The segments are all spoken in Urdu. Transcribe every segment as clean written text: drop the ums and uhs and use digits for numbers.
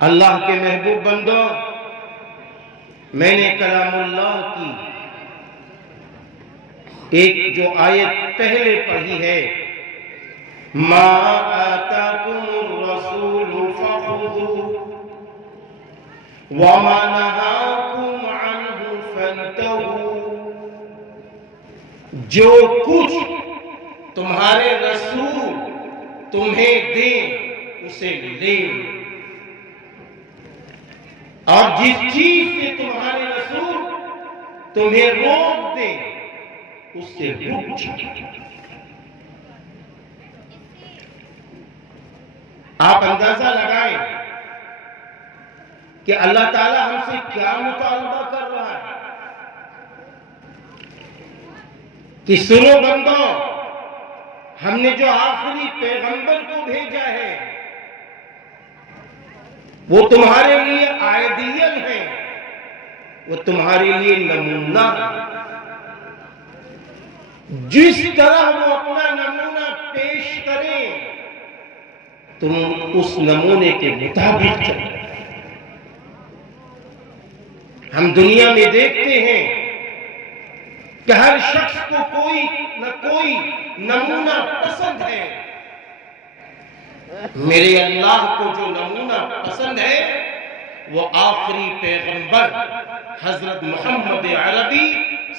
اللہ کے محبوب بندوں، میں نے کلام اللہ کی ایک جو آیت پہلے پڑھی ہے، ما آتاکم الرسول فخذوه وما نہاکم عنہ فانتہوا، جو کچھ تمہارے رسول تمہیں دیں اسے لے، اور جس چیز سے تمہارے رسول تمہیں روک دیں اس سے رک جاؤ۔ آپ اندازہ لگائیں کہ اللہ تعالیٰ ہم سے کیا مطالبہ کر رہا ہے کہ سنو بندوں، ہم نے جو آخری پیغمبر کو بھیجا ہے وہ تمہارے لیے آئیڈیل ہے، وہ تمہارے لیے نمونہ ہے۔ جس طرح وہ اپنا نمونہ پیش کریں تم اس نمونے کے مطابق چلو۔ ہم دنیا میں دیکھتے ہیں کہ ہر شخص کو کوئی نہ کوئی نمونہ پسند ہے۔ میرے اللہ کو جو نمونہ پسند ہے وہ آخری پیغمبر حضرت محمد عربی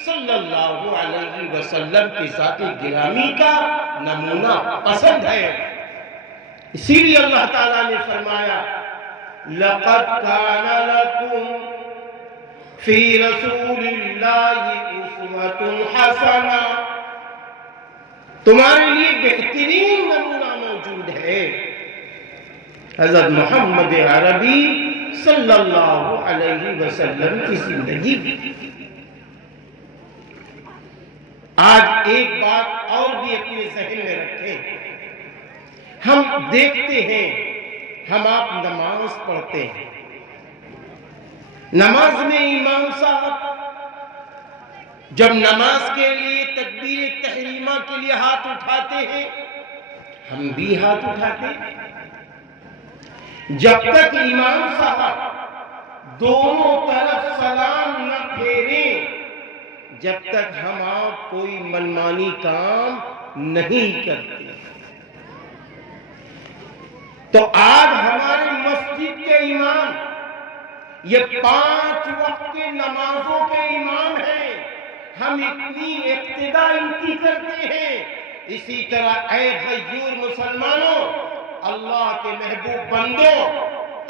صلی اللہ علیہ وسلم کی ذات گرامی کا نمونہ پسند ہے۔ اسی لیے اللہ تعالیٰ نے فرمایا لَقَدْ كَانَ لَكُمْ فِي رَسُولِ اللَّهِ أُسْوَةٌ حَسَنَةٌ، تمہارے لیے بہترین نمونہ موجود ہے حضرت محمد عربی صلی اللہ علیہ وسلم کی زندگی۔ آج ایک بات اور بھی اپنے ذہن میں رکھیں، ہم دیکھتے ہیں ہم آپ نماز پڑھتے ہیں، نماز میں امام صاحب جب نماز کے لیے تکبیر تحریمہ کے لیے ہاتھ اٹھاتے ہیں ہم بھی ہاتھ اٹھاتے ہیں۔ جب تک امام صاحب دونوں طرف سلام نہ پھیریں جب تک ہم آپ کوئی منمانی کام نہیں کرتے۔ تو آج ہماری مسجد کے امام یہ 5 وقت کے نمازوں کے امام ہیں، ہم اتنی اقتدا ان کی کرتے ہیں۔ اسی طرح اے غیور مسلمانوں، اللہ کے محبوب بندوں،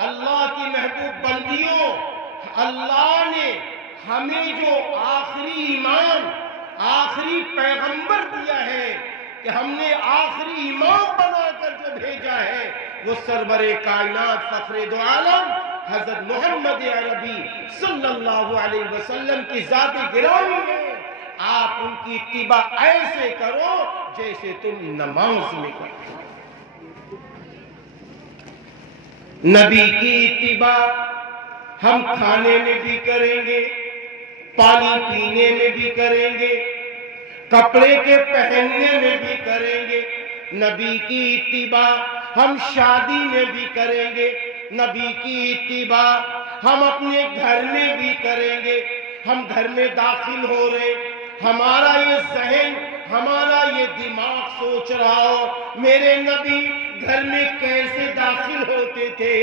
اللہ کی محبوب بندیوں، اللہ نے ہمیں جو آخری امام آخری پیغمبر دیا ہے کہ ہم نے آخری امام بنا کر جو بھیجا ہے وہ سرور کائنات فخر دو عالم حضرت محمد عربی صلی اللہ علیہ وسلم کی ذات گرامی ہے۔ آپ ان کی اتباع ایسے کرو جیسے تم نماز میں کرو۔ نبی کی اتباع ہم کھانے میں بھی کریں گے، پانی پینے میں بھی کریں گے، کپڑے کے پہننے میں بھی کریں گے۔ نبی کی اتباع ہم شادی میں بھی کریں گے، نبی کی اتباع ہم اپنے گھر میں بھی کریں گے۔ ہم گھر میں داخل ہو رہے، ہمارا یہ ذہن ہمارا یہ دماغ سوچ رہا ہو میرے نبی گھر میں کیسے داخل ہوتے تھے،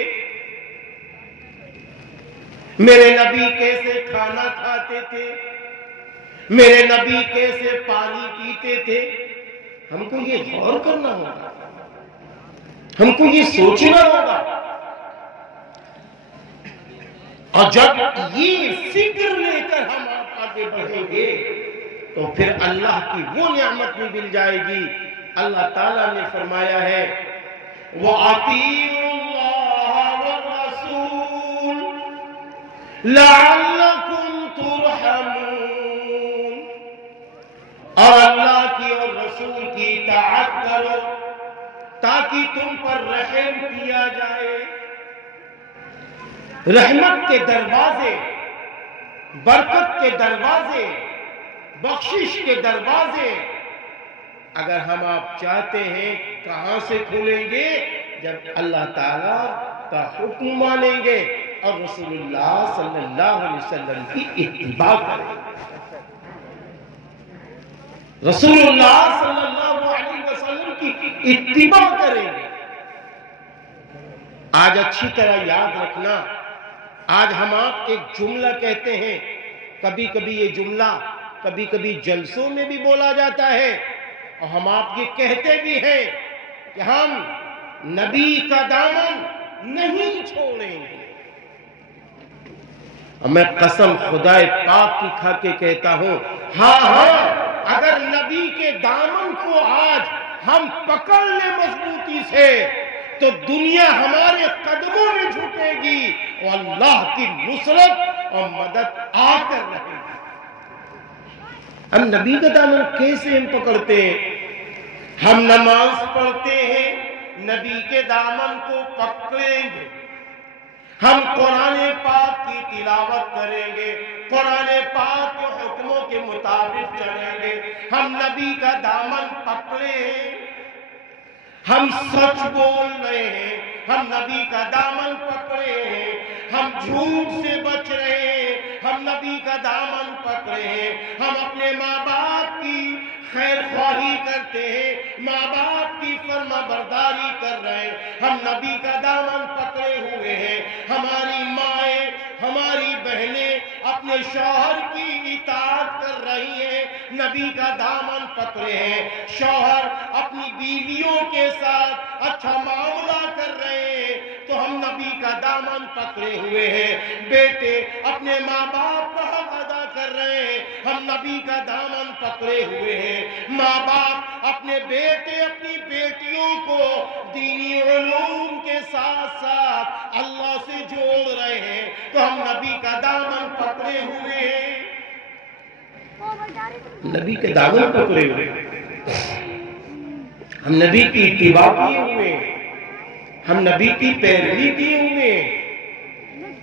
میرے نبی کیسے کھانا کھاتے تھے، میرے نبی کیسے پانی پیتے تھے۔ ہم کو یہ غور کرنا ہوگا، ہم کو یہ سوچنا ہوگا۔ اور جب یہ فکر لے کر ہم آگے بڑھیں گے تو پھر اللہ کی وہ نعمت بھی مل جائے گی۔ اللہ تعالیٰ نے فرمایا ہے وَأَطِيعُوا اللَّهَ وَالرَّسُولَ لَعَلَّكُمْ تُرْحَمُونَ، اور اللہ کی اور رسول کی اطاعت کرو تاکہ تم پر رحم کیا جائے۔ رحمت کے دروازے، برکت کے دروازے، بخشش کے دروازے اگر ہم آپ چاہتے ہیں کہاں سے کھولیں گے؟ جب اللہ تعالیٰ کا حکم مانیں گے اور رسول اللہ صلی اللہ علیہ وسلم کی اتباع کریں گے۔ رسول اللہ صلی اللہ علیہ وسلم کی اتباع کریں گے۔ آج اچھی طرح یاد رکھنا، آج ہم آپ ایک جملہ کہتے ہیں، کبھی کبھی یہ جملہ کبھی کبھی جلسوں میں بھی بولا جاتا ہے، اور ہم آپ یہ کہتے بھی ہیں کہ ہم نبی کا دامن نہیں چھوڑیں گے۔ میں قسم خدا پاک کی کھا کے کہتا ہوں، ہاں اگر نبی کے دامن کو آج ہم پکڑ لیں مضبوطی سے تو دنیا ہمارے قدموں میں جھکے گی اور اللہ کی نصرت اور مدد آ کر رہے گی۔ ہم نبی کا دامن کیسے ہم پکڑتے ہیں؟ ہم نماز پڑھتے ہیں، نبی کے دامن کو پکڑیں گے۔ ہم قرآن پاک کی تلاوت کریں گے، قرآن پاک کے حکموں کے مطابق چلیں گے، ہم نبی کا دامن پکڑے ہیں۔ ہم سچ بول رہے ہیں، ہم نبی کا دامن پکڑے ہیں۔ ہم جھوٹ سے بچ رہے ہیں، ہم نبی کا دامن پکڑے ہیں۔ ہم اپنے ماں باپ کی خیر خواہی کرتے ہیں، ماں باپ کی فرما برداری کر رہے ہیں، ہم نبی کا دامن پکڑے ہوئے ہیں۔ ہماری مائیں، ہماری بہنیں اپنے شوہر کی اطاعت کر رہی ہیں، نبی کا دامن پکڑے ہیں۔ شوہر اپنی بیویوں کے ساتھ اچھا معاملہ کر رہے ہیں تو ہم نبی کا دامن پکڑے ہوئے ہیں۔ بیٹے اپنے ماں باپ کا حق ادا کر رہے ہیں، ہم نبی کا دامن پکڑے ہوئے ہیں۔ ماں باپ اپنے بیٹے اپنی بیٹیوں کو دینی علوم کے ساتھ ساتھ اللہ سے جوڑ رہے ہیں تو ہم نبی کا دامن پکڑے ہوئے ہیں۔ نبی کے دامن پکڑے ہوئے ہیں، ہم نبی کی اتباع کیے ہوئے ہیں، ہم نبی کی پیروی کیے ہوئے ہیں۔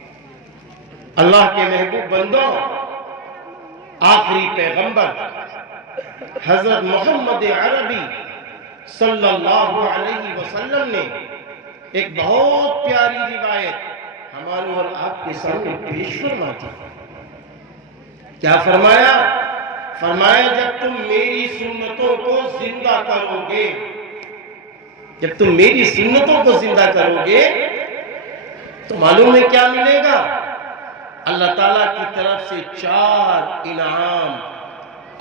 اللہ کے محبوب بندوں، آخری پیغمبر حضرت محمد عربی صلی اللہ علیہ وسلم نے ایک بہت پیاری روایت ہمارے اور آپ کے سامنے پیش فرمائی۔ کیا فرمایا؟ فرمایا جب تم میری سنتوں کو زندہ کرو گے، جب تم میری سنتوں کو زندہ کرو گے تو معلوم ہے کیا ملے گا؟ اللہ تعالیٰ کی طرف سے 4 انعام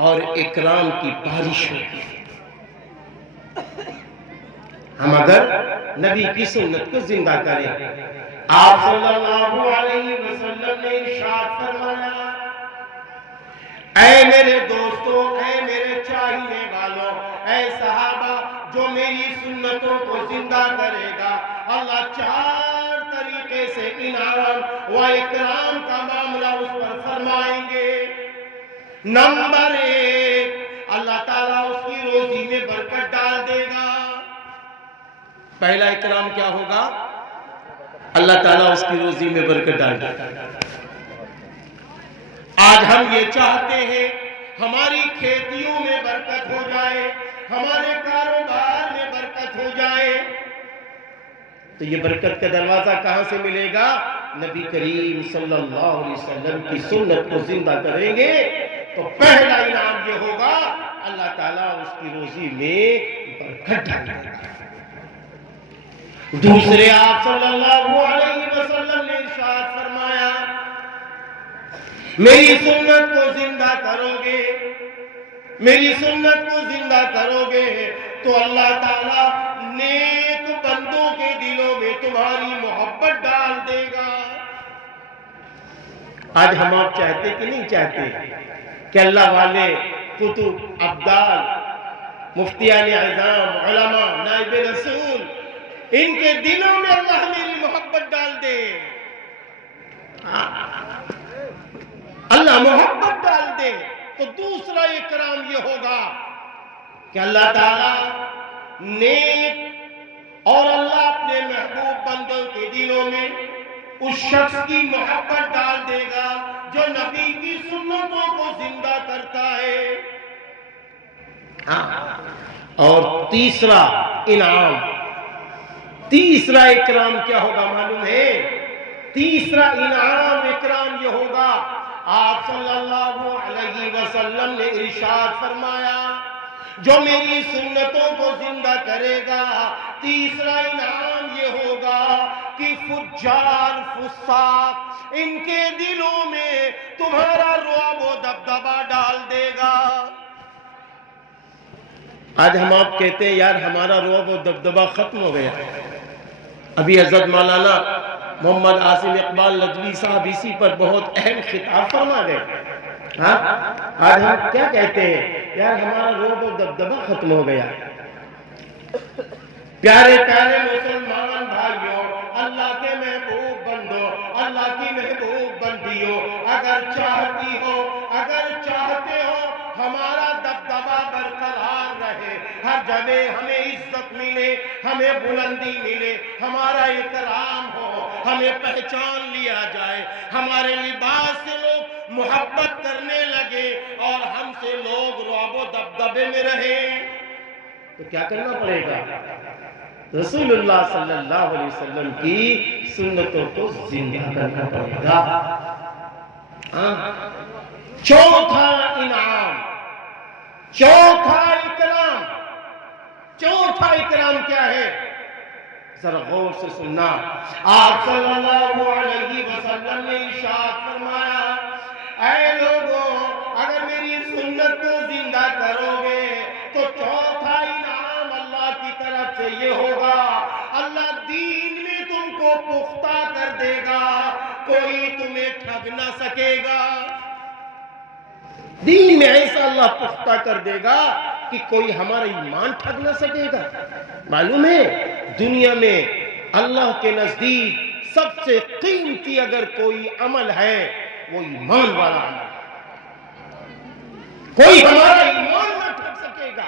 اور اکرام کی بارش ہوگی۔ ہم اگر نبی کی سنت کو زندہ کریں، آپ صلی اللہ علیہ وسلم نے ارشاد فرمایا، اے میرے دوستو، اے میرے چاہنے والوں، اے صحابہ، جو میری سنتوں کو زندہ کرے گا اللہ 4 طریقے سے انعام و اکرام کا معاملہ اس پر فرمائیں گے۔ نمبر 1، اللہ تعالیٰ اس کی روزی میں برکت ڈال دے گا۔ پہلا اکرام کیا ہوگا؟ اللہ تعالیٰ اس کی روزی میں برکت ڈال دے گا۔ آج ہم یہ چاہتے ہیں ہماری کھیتیوں میں برکت ہو جائے، ہمارے کاروبار میں برکت ہو جائے، تو یہ برکت کا دروازہ کہاں سے ملے گا؟ نبی کریم صلی اللہ علیہ وسلم کی سنت کو زندہ کریں گے تو پہلا انعام یہ ہوگا اللہ تعالیٰ اس کی روزی میں برکت ڈالے گا۔ دوسرے آپ صلی اللہ علیہ وسلم نے ارشاد فرمایا، میری سنت کو زندہ کرو گے، میری سنت کو زندہ کرو گے تو اللہ تعالیٰ نیک بندوں کے دلوں میں تمہاری محبت ڈال دے گا۔ آج ہم آپ چاہتے کہ نہیں چاہتے کہ اللہ والے، کتب، ابدال، مفتیان اعظام، علماء، نائب رسول، ان کے دلوں میں اللہ میری محبت ڈال دے؟ اللہ محبت ڈال دے تو دوسرا اکرام یہ ہوگا کہ اللہ تعالیٰ نیک اور اللہ اپنے محبوب بندوں کے دلوں میں اس شخص کی محبت ڈال دے گا جو نبی کی سنتوں کو زندہ کرتا ہے۔ اور تیسرا انعام تیسرا اکرام کیا ہوگا معلوم ہے؟ تیسرا انعام اکرام یہ ہوگا، آپ صلی اللہ علیہ وسلم نے ارشاد فرمایا جو میری سنتوں کو زندہ کرے گا، تیسرا انعام یہ ہوگا کہ فجار فساق ان کے دلوں میں تمہارا رعب و دبدبہ ڈال دے گا۔ آج ہم آپ کہتے ہیں یار ہمارا رعب و دبدبہ ختم ہو گیا۔ ابھی حضرت مولانا محمد عاصم اقبال ندوی صاحب اسی پر بہت اہم خطاب فرما گئے۔ ہاں آج ہم کیا کہتے ہیں؟ یار ہمارا رعب و دبدبہ ختم ہو گیا۔ پیارے پیارے مسلمان بھائیوں، اللہ کے محبوب بندو، اللہ کی محبوب بندیوں، اگر چاہتی ہو، اگر چاہتے ہو ہمارا دبدبہ برقرار رہے، ہر جگہ ہمیں عزت ملے، ہمیں بلندی ملے، ہمارا اکرام ہو، ہمیں پہچان لیا جائے، ہمارے لباس سے لوگ محبت کرنے لگے اور ہم سے لوگ رعب و دبدبے میں رہے، تو کیا کرنا پڑے گا؟ رسول اللہ صلی اللہ علیہ وسلم کی سنتوں کو زندہ کرنا پڑے گا۔ چوتھا انعام، چوتھا اکرام، چوتھا اکرام کیا ہے؟ ذرا غور سے سننا۔ آپ صلی اللہ علیہ وسلم نے ارشاد فرمایا اے لوگوں اگر میری سنت کو زندہ کرو گے تو چوتھا انعام اللہ کی طرف سے یہ ہوگا، اللہ دین میں تم کو پختہ کر دے گا، کوئی تمہیں ٹھگ نہ سکے گا۔ دین میں ایسا اللہ پختہ کر دے گا کہ کوئی ہمارا ایمان ٹھگ نہ سکے گا۔ معلوم ہے دنیا میں اللہ کے نزدیک سب سے قیمتی اگر کوئی عمل ہے وہ ایمان والا عمل ہے، کوئی ہمارا ایمان نہ ٹھگ سکے گا۔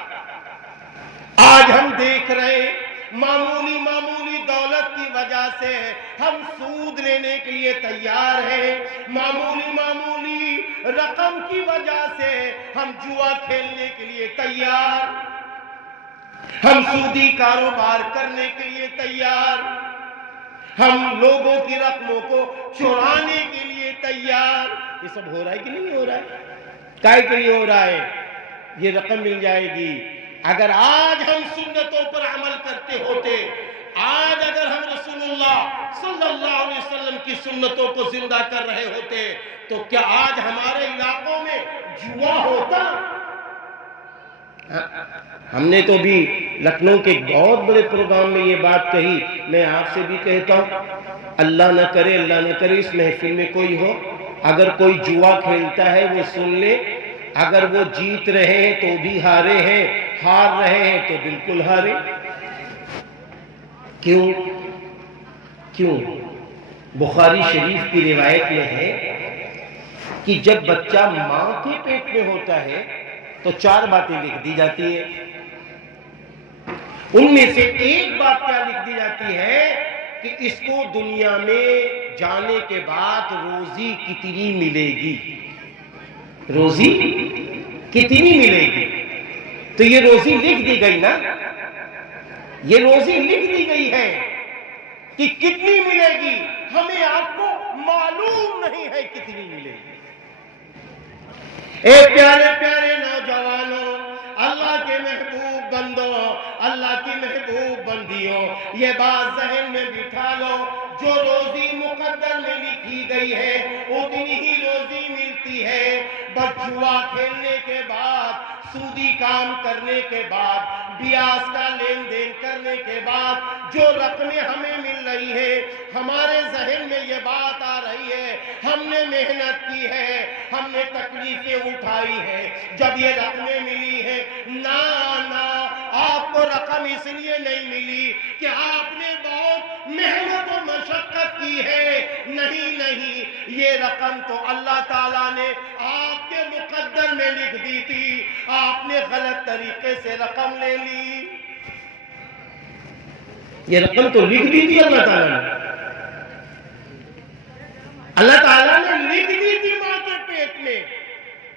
آج ہم دیکھ رہے ہیں معمولی معمولی دولت کی وجہ سے ہم سود لینے کے لیے تیار ہیں، معمولی معمولی رقم کی وجہ سے ہم جوا کھیلنے کے لیے تیار، ہم سودی کاروبار کرنے کے لیے تیار، ہم لوگوں کی رقموں کو چرانے کے لیے تیار۔ یہ سب ہو رہا ہے کہ نہیں ہو رہا ہے؟ کائے کے لیے ہو رہا ہے؟ یہ رقم مل جائے گی۔ اگر آج ہم سنتوں پر عمل کرتے ہوتے، آج اگر ہم رسول اللہ صلی اللہ علیہ وسلم کی سنتوں کو زندہ کر رہے ہوتے تو کیا آج ہمارے علاقوں میں جوا ہوتا؟ ہم نے تو بھی لکھنؤ کے بہت بڑے پروگرام میں یہ بات کہی، میں آپ سے بھی کہتا ہوں اللہ نہ کرے اس محفل میں کوئی ہو اگر کوئی جوا کھیلتا ہے وہ سن لے، اگر وہ جیت رہے ہیں تو بھی ہارے ہیں، ہار رہے ہیں تو بالکل ہارے۔ کیوں؟ بخاری شریف کی روایت میں ہے کہ جب بچہ ماں کے پیٹ میں ہوتا ہے تو 4 باتیں لکھ دی جاتی ہیں، ان میں سے ایک بات کیا لکھ دی جاتی ہے کہ اس کو دنیا میں جانے کے بعد روزی کتنی ملے گی، روزی کتنی ملے گی۔ تو یہ روزی لکھ دی گئی نا، یہ روزی لکھ دی گئی ہے کہ کتنی ملے گی، ہمیں آپ کو معلوم نہیں ہے کتنی ملے گی۔ اے پیارے پیارے نوجوانوں، اللہ کے محبوب بندوں، اللہ کی محبوب بندیوں، یہ بات ذہن میں بٹھا لو، جو روزی مقدر میں لکھی گئی ہے اتنی ہی روزی ملتی ہے، بس جوا کھیلنے کے بعد، سودی کام کرنے کے بعد، بیاس کا لین دین کرنے کے بعد جو رقمیں ہمیں مل رہی ہے، ہمارے ذہن میں یہ بات آ رہی ہے ہم نے محنت کی ہے، ہم نے تکلیفیں اٹھائی ہے، جب یہ رقمیں ملی ہے، نا آپ کو رقم اس لیے نہیں ملی کہ آپ نے بہت محنت و مشقت کی ہے، نہیں، یہ رقم تو اللہ تعالیٰ نے آپ کے مقدر میں لکھ دی تھی، آپ نے غلط طریقے سے رقم لے لی۔ یہ رقم تو لکھ دی تھی اللہ تعالیٰ نے، اللہ تعالیٰ نے لکھ دی تھی ماں کے پیٹ میں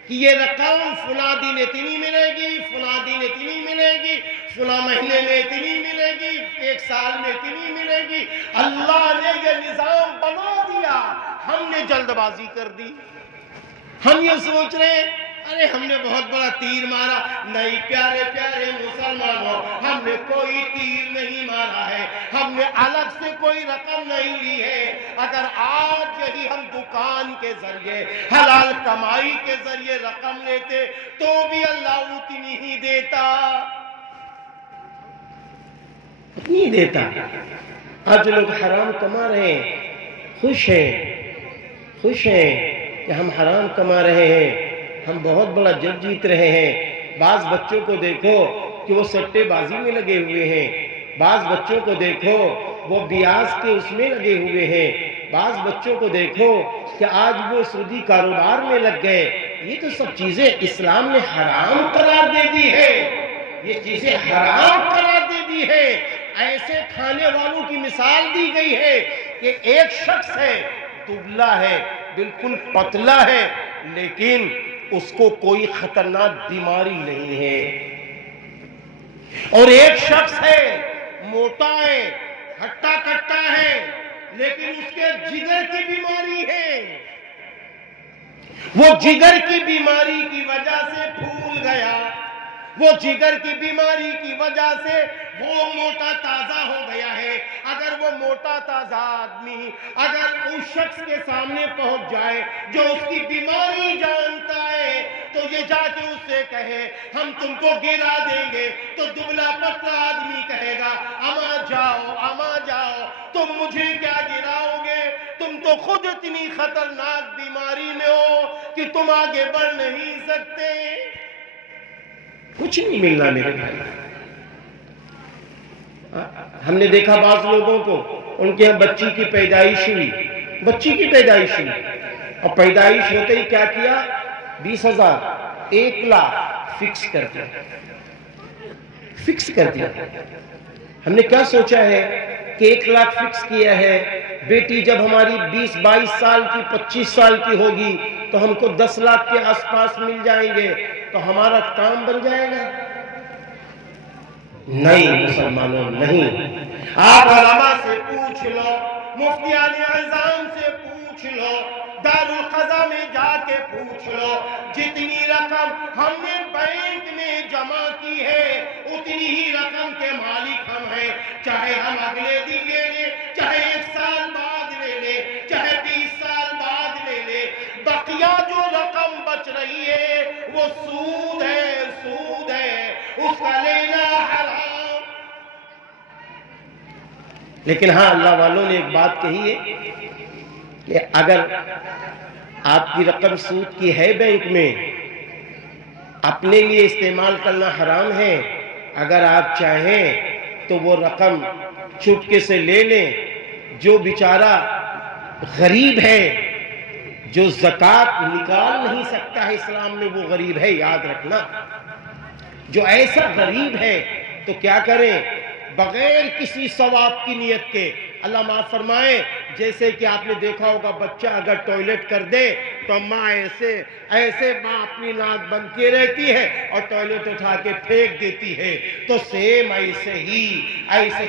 کہ یہ رقم فلاں دن اتنی ملے گی، فلاں دن اتنی ملے گی، فلاں مہینے میں اتنی ملے گی، ایک سال میں اتنی ملے گی۔ اللہ نے یہ نظام بنا دیا، ہم نے جلد بازی کر دی۔ ہم یہ سوچ رہے ہیں ارے ہم نے بہت بڑا تیر مارا۔ نہیں پیارے پیارے مسلمانوں، ہم نے کوئی تیر نہیں مارا ہے، ہم نے الگ سے کوئی رقم نہیں لی ہے۔ اگر آج یہی ہم دکان کے ذریعے، حلال کمائی کے ذریعے رقم لیتے تو بھی اللہ اتنی ہی دیتا، اتنی دیتا۔ آج لوگ حرام کما رہے ہیں، خوش ہیں کہ ہم حرام کما رہے ہیں، ہم بہت بڑا جگ جیت رہے ہیں۔ بعض بچوں کو دیکھو کہ وہ سٹے بازی میں لگے ہوئے ہیں، بعض بچوں کو دیکھو وہ بیاز کے اس میں لگے ہوئے ہیں، بعض بچوں کو دیکھو کہ آج وہ سودی کاروبار میں لگ گئے۔ یہ تو سب چیزیں اسلام نے حرام قرار دے دی ہے، یہ چیزیں حرام قرار دے دی ہے۔ ایسے کھانے والوں کی مثال دی گئی ہے کہ ایک شخص ہے، دبلا ہے، بالکل پتلا ہے، لیکن اس کو کوئی خطرناک بیماری نہیں ہے، اور ایک شخص ہے موٹا ہے، ہٹا کٹا ہے، لیکن اس کے جگر کی بیماری ہے، وہ جگر کی بیماری کی وجہ سے پھول گیا، وہ جگر کی بیماری کی وجہ سے وہ موٹا تازہ ہو گیا ہے۔ اگر وہ موٹا تازہ آدمی اگر اس شخص کے سامنے پہنچ جائے جو اس کی بیماری جانتا ہے تو یہ جا کے اس سے کہے ہم تم کو گرا دیں گے، تو دبلا پتلا آدمی کہے گا اما جاؤ، تم مجھے کیا گراؤ گے، تم تو خود اتنی خطرناک بیماری میں ہو کہ تم آگے بڑھ نہیں سکتے۔ کچھ نہیں ملنا میرے بھائی۔ ہم نے دیکھا بعض لوگوں کو ان کے ہاں بچی کی پیدائش ہوئی، اور پیدائش ہوتے ہی کیا کیا، 20,000 1,00,000 فکس کر دیا۔ ہم نے کیا سوچا ہے کہ 1,00,000 فکس کیا ہے، بیٹی جب ہماری 20-22 سال کی 25 سال کی ہوگی تو ہم کو 10 لاکھ کے آس پاس مل جائیں گے تو ہمارا کام بن جائے گا۔ نہیں مسلمانوں، نہیں۔ آپ علماء سے پوچھ لو، مفتیان اعظام سے پوچھ لو، دارالقضا میں جا کے پوچھ لو، جتنی رقم ہم نے بینک میں جمع کی ہے اتنی ہی رقم کے مالک ہم ہیں، چاہے ہم اگلے دن لے لیں، چاہے 1 سال بعد لے لیں، چاہے 20 سال بعد لے لیں، بقیہ جو رقم بچ رہی ہے وہ سود ہے، اس کا لینا حرام۔ لیکن ہاں اللہ والوں نے ایک بات کہی ہے کہ اگر آپ کی رقم سود کی ہے بینک میں، اپنے لیے استعمال کرنا حرام ہے، اگر آپ چاہیں تو وہ رقم چپکے سے لے لیں۔ جو بیچارہ غریب ہے، جو زکوٰۃ نکال نہیں سکتا ہے اسلام میں، وہ غریب ہے، یاد رکھنا۔ جو ایسا غریب ہے تو کیا کریں، بغیر کسی ثواب کی نیت کے، اللہ معاف فرمائے، جیسے کہ آپ نے دیکھا ہوگا بچہ اگر ٹوائلٹ کر دے تو ماں ایسے ماں اپنی ناک بند کیے رہتی ہے اور ٹوائلٹ اٹھا کے پھینک دیتی ہے، تو سیم ایسے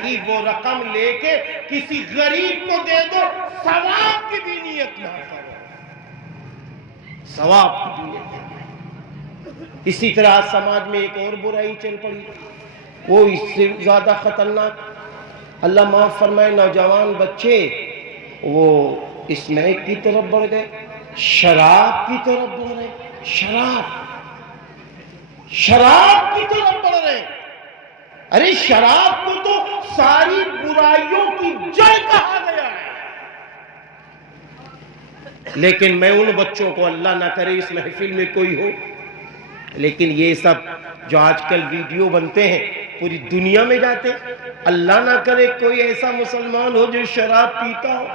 ہی وہ رقم لے کے کسی غریب کو دے دو، ثواب کی بھی نیت نہ کرو، ثواب کی بھی نیت۔ اسی طرح سماج میں ایک اور برائی چل پڑی، وہ اس سے زیادہ خطرناک، اللہ معاف فرمائے، نوجوان بچے وہ اسمیک کی طرف بڑھ گئے، شراب کی طرف بڑھ رہے، شراب کی طرف بڑھ رہے۔ ارے شراب کو تو ساری برائیوں کی جڑ کہا گیا ہے، لیکن میں ان بچوں کو، اللہ نہ کرے اس محفل میں کوئی ہو، لیکن یہ سب جو آج کل ویڈیو بنتے ہیں پوری دنیا میں جاتے، اللہ نہ کرے کوئی ایسا مسلمان ہو جو شراب پیتا ہو،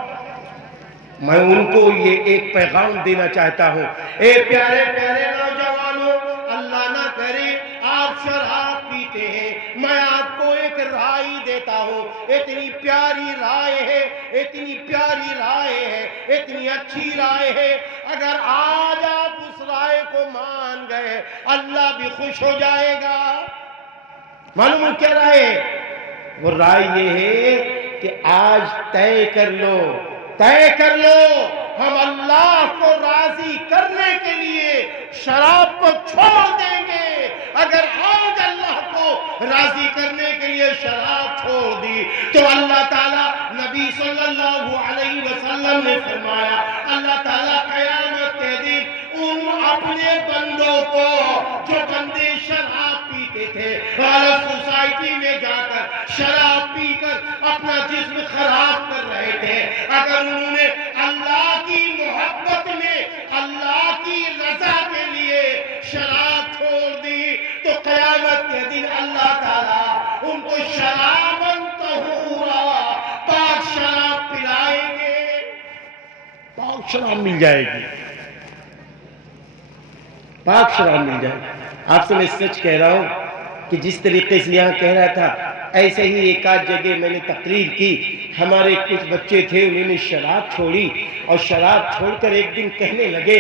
میں ان کو یہ ایک پیغام دینا چاہتا ہوں، اے پیارے پیارے نوجوانوں، اللہ نہ کرے آپ شراب پیتے ہیں، میں آپ کو ایک رائے دیتا ہوں، اتنی پیاری رائے ہے، اتنی اچھی رائے ہے، اگر آج آپ اس رائے کو مان گئے اللہ بھی خوش ہو جائے گا، معلوم کیا رائے ہے؟ وہ رائے یہ ہے کہ آج طے کر لو ہم اللہ کو راضی کرنے کے لیے شراب کو چھوڑ دیں گے۔ اگر آج اللہ کو راضی کرنے کے لیے شراب چھوڑ دی تو اللہ تعالیٰ، نبی صلی اللہ علیہ وسلم نے فرمایا، اللہ تعالیٰ قیامت کے دن ان اپنے بندوں کو، جو بندے شراب پیتے تھے، سوسائٹی میں جا کر شراب پی کر اپنا جسم خراب کر رہے تھے، اگر انہوں نے اللہ کی محبت میں، اللہ کی رضا کے لیے شراب چھوڑ دی تو قیامت کے دن اللہ تعالیٰ ان کو شراباً طہورا، پاک شراب پلائیں گے، پاک شراب مل جائے گی، پاک شراب مل جائے گی۔ آپ سے میں سچ کہہ رہا ہوں کہ جس طریقے سے یہاں کہہ رہا تھا، ایسے ہی ایک آدھ جگہ میں نے تقریر کی، ہمارے کچھ بچے تھے، انہوں نے شراب چھوڑی اور شراب چھوڑ کر ایک دن کہنے لگے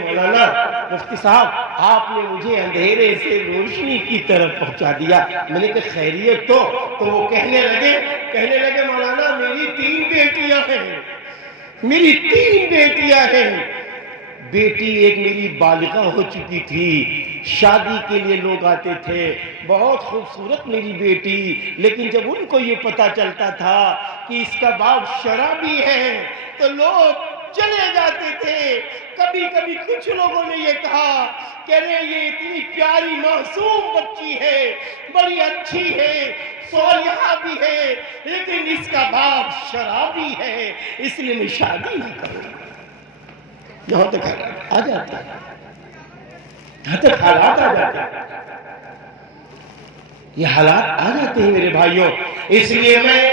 مولانا مفتی صاحب آپ نے مجھے اندھیرے سے روشنی کی طرف پہنچا دیا۔ میں نے کہا خیریت تو وہ کہنے لگے مولانا میری 3 بیٹیاں ہیں، بیٹی ایک میری بالغہ ہو چکی تھی، شادی کے لیے لوگ آتے تھے، بہت خوبصورت میری بیٹی، لیکن جب ان کو یہ پتا چلتا تھا کہ اس کا باپ شرابی ہے تو لوگ چلے جاتے تھے۔ کبھی کچھ لوگوں نے یہ کہا کہ یہ اتنی پیاری معصوم بچی ہے، بڑی اچھی ہے، صالحہ بھی ہے، لیکن اس کا باپ شرابی ہے، اس لیے میں شادی نہیں کروں گا۔ یہاں تک آ جاتا ہے، یہاں تک حالات آ جاتے ہیں، یہ حالات آ جاتے ہیں میرے بھائیوں۔ اس لیے میں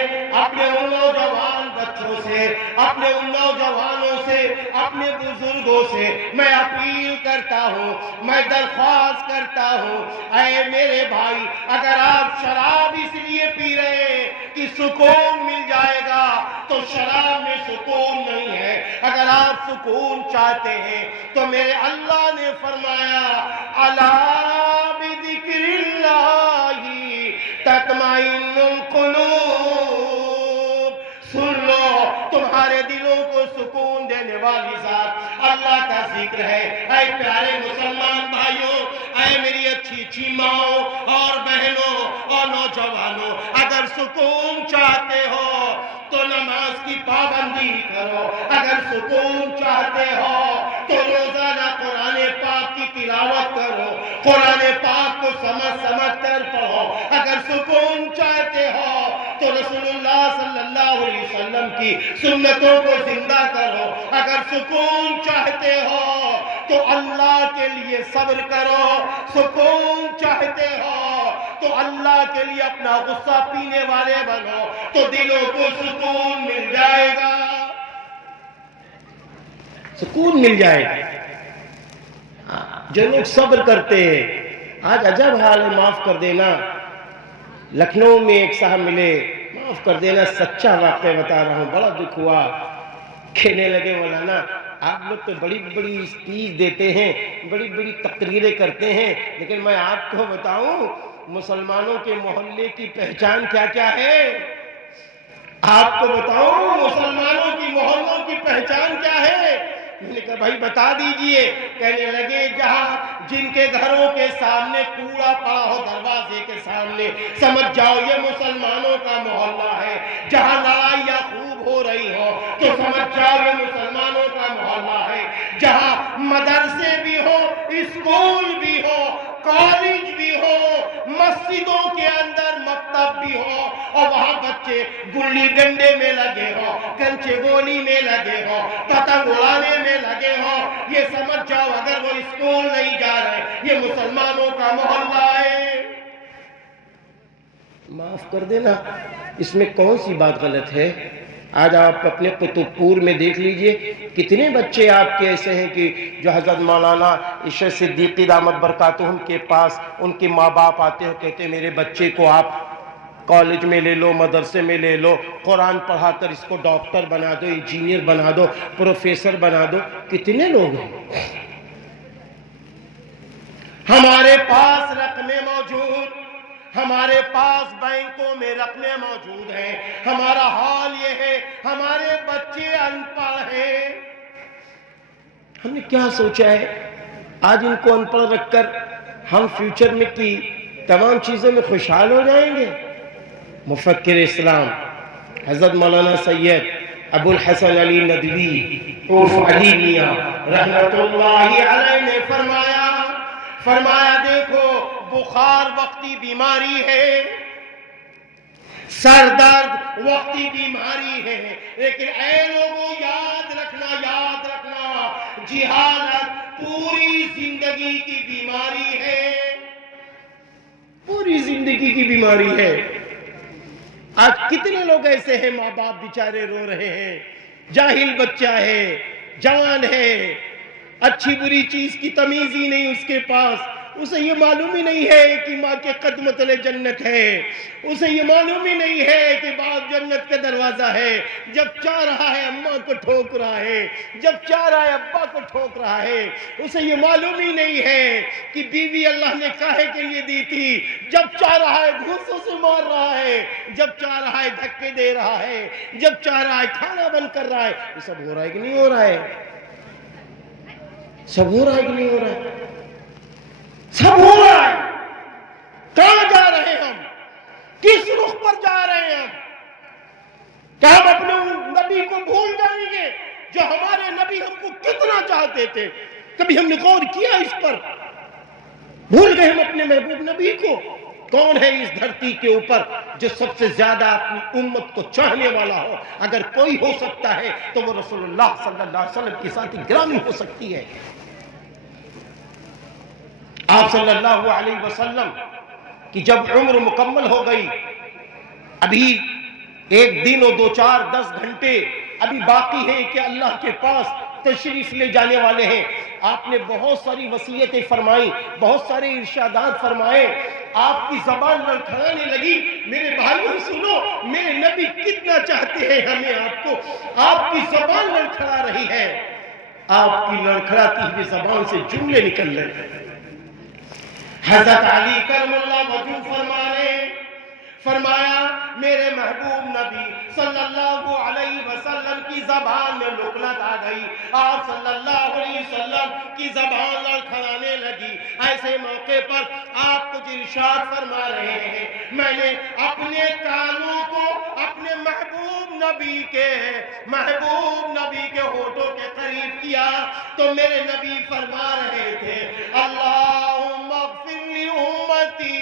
اپنے ان نوجوان بچوں سے، اپنے ان نوجوانوں سے، اپنے بزرگوں سے میں اپیل کرتا ہوں، میں درخواست کرتا ہوں، اے میرے بھائی، اگر آپ شراب اس لیے پی رہے ہیں کہ سکون مل جائے گا تو شراب میں سکون نہیں ہے۔ اگر آپ سکون چاہتے ہیں تو میرے اللہ نے فرمایا الا بذکر اللہ تطمئن القلوب، سن لو تمہارے دلوں کو سکون دینے والی ذات اللہ کا ذکر ہے۔ اے پیارے مسلمان بھائیوں، اے میری اچھی ماؤں اور بہنوں اور نوجوانوں، اگر سکون چاہتے ہو تو نماز کی پابندی کرو، اگر سکون چاہتے ہو تو روزانہ قرآن پاک کی تلاوت کرو، قرآن پاک کو سمجھ کر پڑھو، اگر سکون چاہتے ہو تو رسول اللہ صلی اللہ علیہ وسلم کی سنتوں کو زندہ کرو، اگر سکون چاہتے ہو تو اللہ کے لیے صبر کرو، سکون چاہتے ہو تو اللہ کے لیے اپنا غصہ پینے والے بنو تو دلوں کو سکون مل جائے گا، سکون مل جائے گا۔ جو لوگ صبر کرتے ہیں، آج عجب حال ہے، معاف کر دینا، لکھنؤ میں ایک صاحب ملے، معاف کر دینا سچا واقعہ بتا رہا ہوں، بڑا دکھ ہوا، کہنے لگے مولانا آپ لوگ تو بڑی اسپیچ دیتے ہیں، بڑی تقریریں کرتے ہیں، لیکن میں آپ کو بتاؤں مسلمانوں کے محلے کی پہچان کیا ہے؟ آپ کو بتاؤں مسلمانوں کی محلوں کی پہچان کیا ہے؟ میں نے کہا بھائی بتا دیجئے۔ کہنے لگے جن کے گھروں کے سامنے کوڑا پڑا ہو دروازے کے سامنے، سمجھ جاؤ یہ مسلمانوں کا محلہ ہے، جہاں لڑائیاں خوب ہو رہی ہو تو سمجھ جاؤ یہ مسلمانوں کا محلہ ہے، جہاں مدرسے بھی ہو، اسکول بھی ہو، کالج بھی ہو، مسجدوں کے اندر مکتب بھی ہو، اور وہاں بچے گلی ڈنڈے میں لگے ہو، کنچے گولی میں لگے ہو، پتنگ اڑانے میں لگے ہو، یہ سمجھ جاؤ اگر وہ اسکول نہیں جا رہے یہ مسلمانوں کا محلہ ہے۔ معاف کر دینا، اس میں کون سی بات غلط ہے؟ آج آپ اپنے قطب پور میں دیکھ لیجئے کتنے بچے آپ کے ایسے ہیں کہ جو حضرت مولانا عشر صدیقی دامت برکاتہم کے پاس ان کے ماں باپ آتے ہیں، کہتے ہیں میرے بچے کو آپ کالج میں لے لو، مدرسے میں لے لو، قرآن پڑھا کر اس کو ڈاکٹر بنا دو، انجینئر بنا دو، پروفیسر بنا دو۔ کتنے لوگ ہیں ہمارے پاس رقمیں موجود، ہمارے پاس بینکوں میں رقمیں موجود ہیں، ہمارا حال یہ ہے ہمارے بچے ان پڑھ ہیں۔ ہم نے کیا سوچا ہے آج ان کو ان پڑھ رکھ کر ہم فیوچر میں کی تمام چیزوں میں خوشحال ہو جائیں گے؟ مفکر اسلام حضرت مولانا سید ابو الحسن علی ندوی عرف علی میاں رحمت اللہ علیہ نے فرمایا دیکھو بخار وقتی بیماری ہے، سر درد وقتی بیماری ہے، لیکن اے لوگوں یاد رکھنا جہالت پوری زندگی کی بیماری ہے، پوری زندگی کی بیماری ہے۔ آج کتنے لوگ ایسے ہیں ماں باپ بیچارے رو رہے ہیں، جاہل بچہ ہے، جوان ہے، اچھی بری چیز کی تمیز ہی نہیں اس کے پاس، اسے یہ معلوم ہی نہیں ہے کہ ماں کے قدم تلے جنت ہے، اسے یہ معلوم ہی نہیں ہے کہ باپ جنت کا دروازہ ہے، جب چاہ رہا ہے اماں کو ٹھوک رہا ہے، جب چاہ رہا ہے ابا کو ٹھوک رہا ہے، اسے یہ معلوم ہی نہیں ہے کہ بیوی اللہ نے کاہے کے لیے دی تھی، جب چاہ رہا ہے گھوسوں سے مار رہا ہے، جب چاہ رہا ہے دھکے دے رہا ہے، جب چاہ رہا ہے کھانا بند کر رہا ہے۔ یہ سب ہو رہا ہے کہ نہیں ہو رہا ہے؟ سب ہو رہا ہے کہ نہیں ہو رہا ہے؟ سب ہو رہا ہے۔ کہاں جا رہے ہم؟ کس رخ پر جا رہے ہیں ہم؟ کیا ہم اپنے نبی کو بھول جائیں گے جو ہمارے نبی ہم کو کتنا چاہتے تھے؟ کبھی ہم نے غور کیا اس پر؟ بھول گئے ہم اپنے محبوب نبی کو؟ کون ہے اس دھرتی کے اوپر جو سب سے زیادہ اپنی امت کو چاہنے والا ہو؟ اگر کوئی ہو سکتا ہے تو وہ رسول اللہ صلی اللہ علیہ وسلم کی ذات گرامی ہو سکتی ہے۔ آپ صلی اللہ علیہ وسلم کی جب عمر مکمل ہو گئی، ابھی ایک دن اور 2-4-10 گھنٹے ابھی باقی ہیں کہ اللہ کے پاس تشریف لے جانے والے ہیں، آپ نے بہت ساری وصیتیں فرمائیں، بہت سارے ارشادات فرمائے، آپ کی زبان لڑکھڑانے لگی۔ میرے بھائیوں سنو، میرے نبی کتنا چاہتے ہیں ہمیں، آپ کو، آپ کی زبان لڑکھڑا رہی ہے، آپ کی لڑکھڑاتی ہوئی زبان سے جملے نکل رہے ہیں۔ حضرت علی کرم اللہ وجہ فرمایا میرے محبوب نبی صلی اللہ علیہ وسلم کی زبان میں لکنت آ گئی، آپ صلی اللہ علیہ وسلم کی زبان لڑکھڑانے لگی۔ ایسے موقع پر آپ کچھ ارشاد فرما رہے ہیں، میں نے اپنے کانوں کو اپنے محبوب نبی کے ہونٹوں کے قریب کیا تو میرے نبی فرما رہے تھے، اللہم اغفر لی امتی،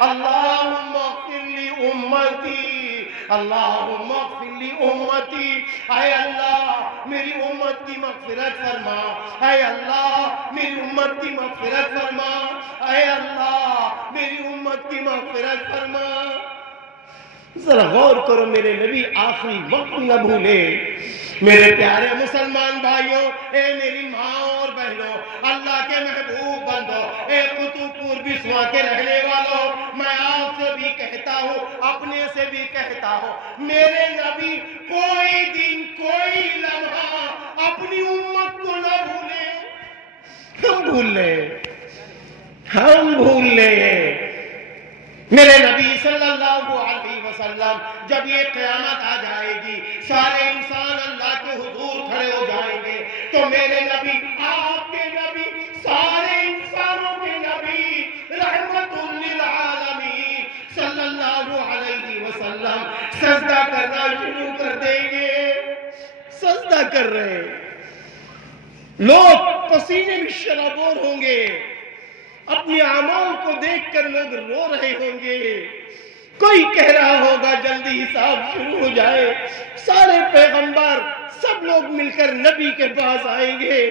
اللہم اغفر لی امتی، اللہم اغفر لی امتی، اے اللہ میری امت کی مغفرت فرما، اے اللہ میری امت کی مغفرت فرما، اے اللہ میری امت کی مغفرت فرما۔ ذرا غور کرو، میرے نبی آخری وقت نہ بھولے۔ میرے پیارے مسلمان بھائیوں، اے میری ماں اور بہنوں، اللہ کے محبوب بندو، اے قطب پور بسوا کے رہنے والوں، میں آپ سے بھی کہتا ہوں، اپنے سے بھی کہتا ہوں، میرے نبی کوئی دن کوئی لمحہ اپنی امت کو نہ بھولے۔ ہم بھول لیں۔ میرے نبی صلی اللہ علیہ وسلم جب یہ قیامت آ جائے گی، سارے انسان اللہ کے حضور کھڑے ہو جائیں گے، تو میرے نبی، آپ کے نبی، سارے انسانوں کے نبی، رحمت للعالمین صلی اللہ علیہ وسلم سجدہ کرنا شروع کر دیں گے۔ سجدہ کر رہے لوگ پسینے میں شرابور ہوں گے، اپنے اعمال کو دیکھ کر لوگ رو رہے ہوں گے، کوئی کہہ رہا ہوگا جلدی حساب شروع ہو جائے، سارے پیغمبر سب لوگ مل کر نبی کے پاس آئیں گے،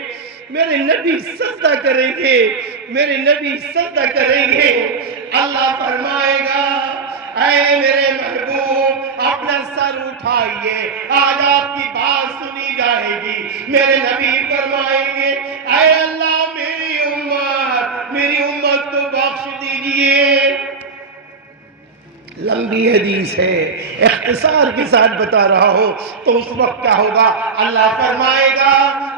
میرے نبی سجدہ کریں گے، میرے نبی سجدہ کریں گے۔ اللہ فرمائے گا، اے میرے محبوب اپنا سر اٹھائیے، آج آپ کی بات سنی جائے گی۔ میرے نبی فرمائیں گے، اے اللہ میری امت کو بخش دیجئے۔ لمبی حدیث ہے، اختصار کے ساتھ بتا رہا ہوں، تو اس وقت کیا ہوگا؟ اللہ فرمائے گا،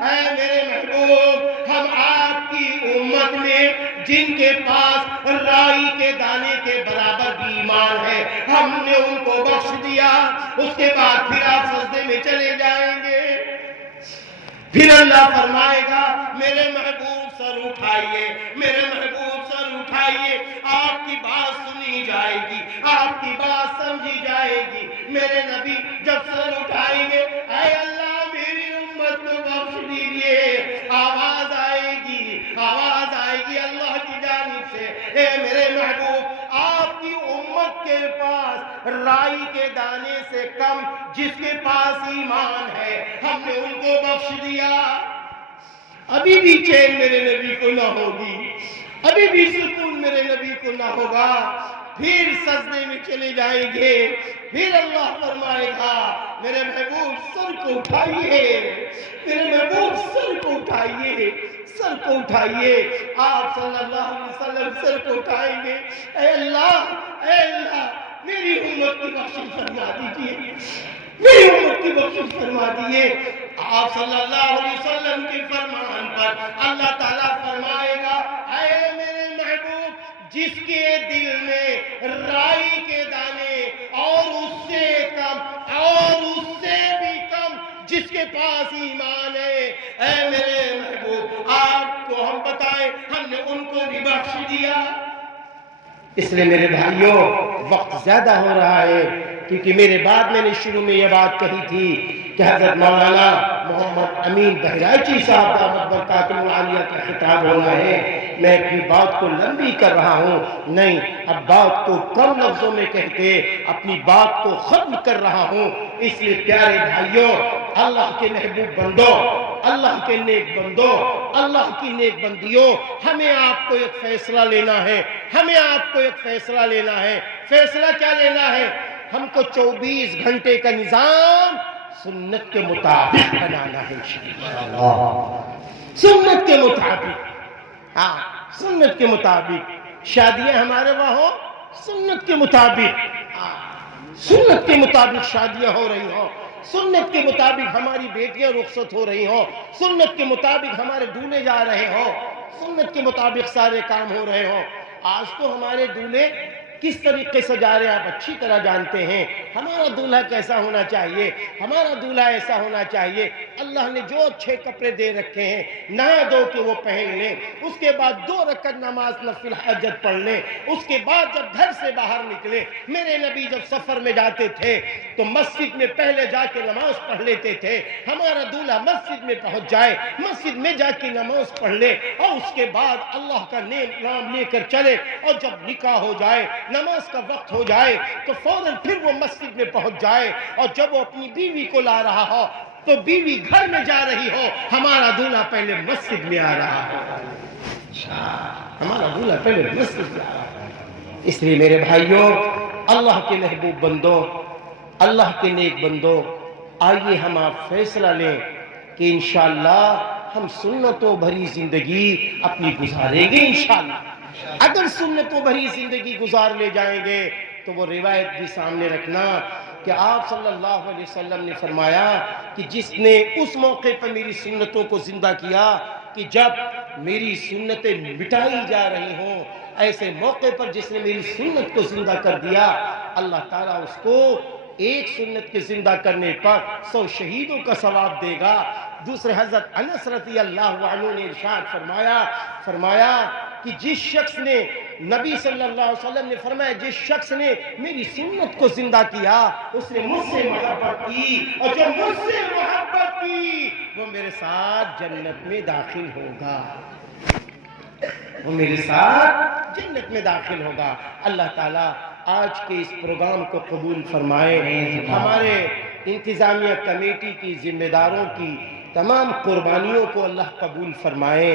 اے میرے محبوب ہم آپ کی امت میں جن کے پاس رائی کے دانے کے برابر بھی ایمان ہے، ہم نے ان کو بخش دیا۔ اس کے بعد پھر آپ سجدے میں چلے جائیں گے، پھر اللہ فرمائے گا میرے محبوب سر اٹھائیے، میرے محبوب سر اٹھائیے، آپ کی بات سنی جائے گی، آپ کی بات سمجھی جائے گی۔ میرے نبی جب سر اٹھائیں گے، اے اللہ میری امت کو بخش دیجیے، آواز آئے گی، آواز آئے گی اللہ کی جانب سے، اے میرے محبوب آپ کی امت کے پاس رائی کے دانے سے کم جس کے پاس ایمان ہے ہم نے ان کو بخش دیا۔ ابھی بھی چین میرے نبی کو نہ ہوگی، ابھی بھی سکون میرے نبی کو نہ ہوگا۔ پھر سجدے میں چلے جائیں گے، پھر اللہ فرمائے گا میرے محبوب سر کو اٹھائیے، میرے محبوب سر کو اٹھائیے، سر کو اٹھائیے۔ آپ صلی اللہ علیہ وسلم سر کو اٹھائیں گے، اے اللہ میری امت کی بخشش فرما دیجیے، میری امت کی بخشش فرما دیجیے۔ آپ صلی اللہ علیہ وسلم کے فرمان پر اللہ تعالیٰ فرمائے گا اے میرے محبوب جس کے دل میں رائی کے دانے اور اس سے کم اور اس سے بھی کم جس کے پاس ایمان ہے، اے میرے محبوب آپ کو ہم بتائیں ہم نے ان کو بھی بخش دیا۔ اس لیے میرے بھائیوں وقت زیادہ ہو رہا ہے، کیونکہ میرے بعد میں نے شروع میں یہ بات کہی تھی کہ حضرت مولانا محمد امین بہرائچی صاحب دامت برکاتہ العالیہ کا خطاب ہونا ہے۔ میں اپنی بات کو لمبی کر رہا ہوں، نہیں اب بات کو کم لفظوں میں کہتے اپنی بات کو ختم کر رہا ہوں۔ اس لیے پیارے بھائیوں، اللہ کے محبوب بندوں، اللہ کے نیک بندوں، اللہ کی نیک بندیوں، ہمیں آپ کو ایک فیصلہ لینا ہے، ہمیں آپ کو ایک فیصلہ لینا ہے۔ فیصلہ کیا لینا ہے؟ ہم کو 24 گھنٹے کا نظام سنت کے مطابق بنانا ہے انشاءاللہ، سنت کے مطابق، ہاں سنت کے مطابق۔ شادیاں ہمارے وہاں ہو سنت کے مطابق، سنت کے مطابق شادیاں ہو رہی ہوں، سنت کے مطابق ہماری بیٹیاں رخصت ہو رہی ہوں، سنت کے مطابق ہمارے دولہے جا رہے ہوں، سنت کے مطابق سارے کام ہو رہے ہوں۔ آج تو ہمارے دولہے کس طریقے سے جا رہے ہیں آپ اچھی طرح جانتے ہیں۔ ہمارا دولہا کیسا ہونا چاہیے، ہمارا دولہا ایسا ہونا چاہیے اللہ نے جو اچھے کپڑے دے رکھے ہیں نہا دھو کے وہ پہن لیں، اس کے بعد 2 رکعت نماز نفل حاجت پڑھ لیں، اس کے بعد جب گھر سے باہر نکلے، میرے نبی جب سفر میں جاتے تھے تو مسجد میں پہلے جا کے نماز پڑھ لیتے تھے۔ ہمارا دولہا مسجد میں پہنچ جائے، مسجد میں جا کے نماز پڑھ لے اور اس کے بعد اللہ کا نام لے کر چلے، اور جب نکاح ہو جائے نماز کا وقت ہو جائے تو فوراً پھر وہ مسجد میں پہنچ جائے، اور جب وہ اپنی بیوی کو لا رہا ہو تو بیوی گھر میں جا رہی ہو، ہمارا دولہا پہلے مسجد میں آ رہا ہے، ہمارا دولہا پہلے مسجد میں آ رہا ہے۔ اس لیے میرے بھائیوں، اللہ کے محبوب بندوں، اللہ کے نیک بندوں، آئیے ہم آپ فیصلہ لیں کہ انشاءاللہ ہم سنتوں بھری زندگی اپنی گزاریں گے انشاءاللہ۔ اگر سنتوں بھری زندگی گزار لے جائیں گے تو وہ روایت بھی سامنے رکھنا کہ آپ صلی اللہ علیہ وسلم نے فرمایا کہ جس نے اس موقع پر میری سنتوں کو زندہ کیا کہ جب میری سنتیں مٹائی جا رہی ہوں، ایسے موقع پر جس نے میری سنت کو زندہ کر دیا، اللہ تعالیٰ اس کو ایک سنت کے زندہ کرنے پر 100 شہیدوں کا ثواب دے گا۔ دوسرے حضرت انس رضی اللہ عنہ نے ارشاد فرمایا کہ جس شخص نے نبی صلی اللہ علیہ وسلم نے فرمایا جس شخص نے میری سنت کو زندہ کیا اس نے مجھ سے محبت کی، اور جو مجھ سے محبت کی وہ میرے ساتھ جنت میں داخل ہوگا، وہ میرے ساتھ جنت میں داخل ہوگا۔ اللہ تعالیٰ آج کے اس پروگرام کو قبول فرمائے، ہمارے انتظامیہ کمیٹی کی ذمہ داروں کی تمام قربانیوں کو اللہ قبول فرمائے۔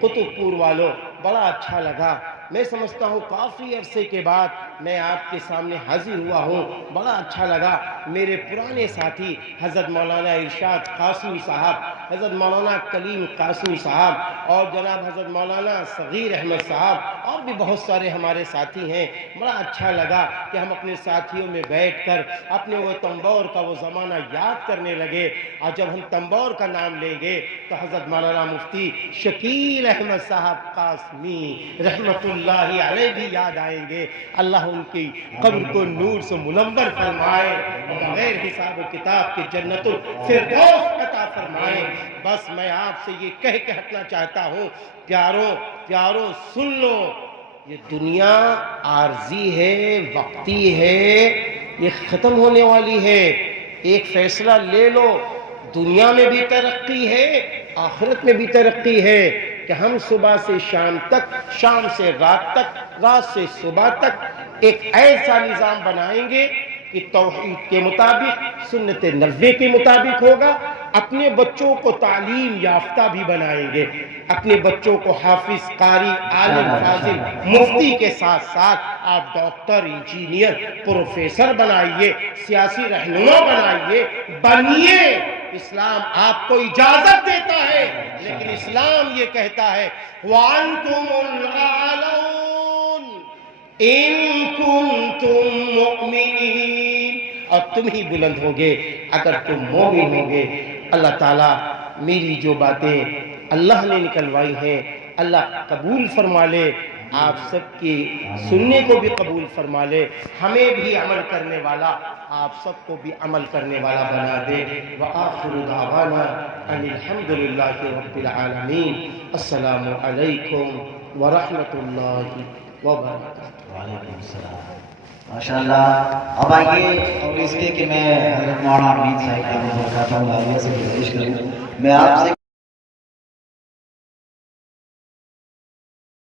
قطب پور والوں بڑا اچھا لگا، میں سمجھتا ہوں کافی عرصے کے بعد میں آپ کے سامنے حاضر ہوا ہوں، بڑا اچھا لگا۔ میرے پرانے ساتھی حضرت مولانا ارشاد قاسمی صاحب، حضرت مولانا کلیم قاسمی صاحب اور جناب حضرت مولانا صغیر احمد صاحب اور بھی بہت سارے ہمارے ساتھی ہیں، بڑا اچھا لگا کہ ہم اپنے ساتھیوں میں بیٹھ کر اپنے وہ تنبور کا وہ زمانہ یاد کرنے لگے۔ اور جب ہم تنبور کا نام لیں گے تو حضرت مولانا مفتی شکیل احمد صاحب قاسمی رحمت اللہ علیہ بھی یاد آئیں گے۔ اللہ ان کی قبر کو نور سے منور فرمائے، بغیر حساب و کتاب کے جنت الفردوس عطا فرمائے۔ بس میں آپ سے یہ کہہ کے ہٹنا چاہتا ہوں، پیاروں سن لو، یہ دنیا عارضی ہے، وقتی ہے، یہ ختم ہونے والی ہے۔ ایک فیصلہ لے لو، دنیا میں بھی ترقی ہے، آخرت میں بھی ترقی ہے، کہ ہم صبح سے شام تک، شام سے رات تک، رات سے صبح تک ایک ایسا نظام بنائیں گے کہ توحید کے مطابق، سنت نبوی کے مطابق ہوگا۔ اپنے بچوں کو تعلیم یافتہ بھی بنائیں گے، اپنے بچوں کو حافظ، قاری، عالم، فاضل، مفتی کے ساتھ ساتھ آپ ڈاکٹر، انجینئر، پروفیسر بنائیے، سیاسی رہنما بنائیے، بنیے۔ اسلام آپ کو اجازت دیتا ہے، لیکن اسلام یہ کہتا ہے وَأَنْتُمُ الْأَعْلَوْنَ إِن كُنتُم مُؤْمِنِينَ، اور تم ہی بلند ہوگے اگر تم مومن ہوگے۔ اللہ تعالیٰ میری جو باتیں اللہ نے نکلوائی ہیں اللہ قبول فرما لے، آپ سب کی سننے کو بھی قبول فرما لے، ہمیں بھی عمل کرنے والا، آپ سب کو بھی عمل کرنے والا بنا دے۔ وآخر دعوانا ان الحمد للہ رب العالمین۔ السلام علیکم ورحمۃ اللہ وبرکاتہ۔ وعلیکم السلام۔ ماشاءاللہ۔ اب آئیے اور اس کے کہ میں حضرت مولانا امین صاحب کا مذاکرہ سے گزارش کروں، میں آپ سے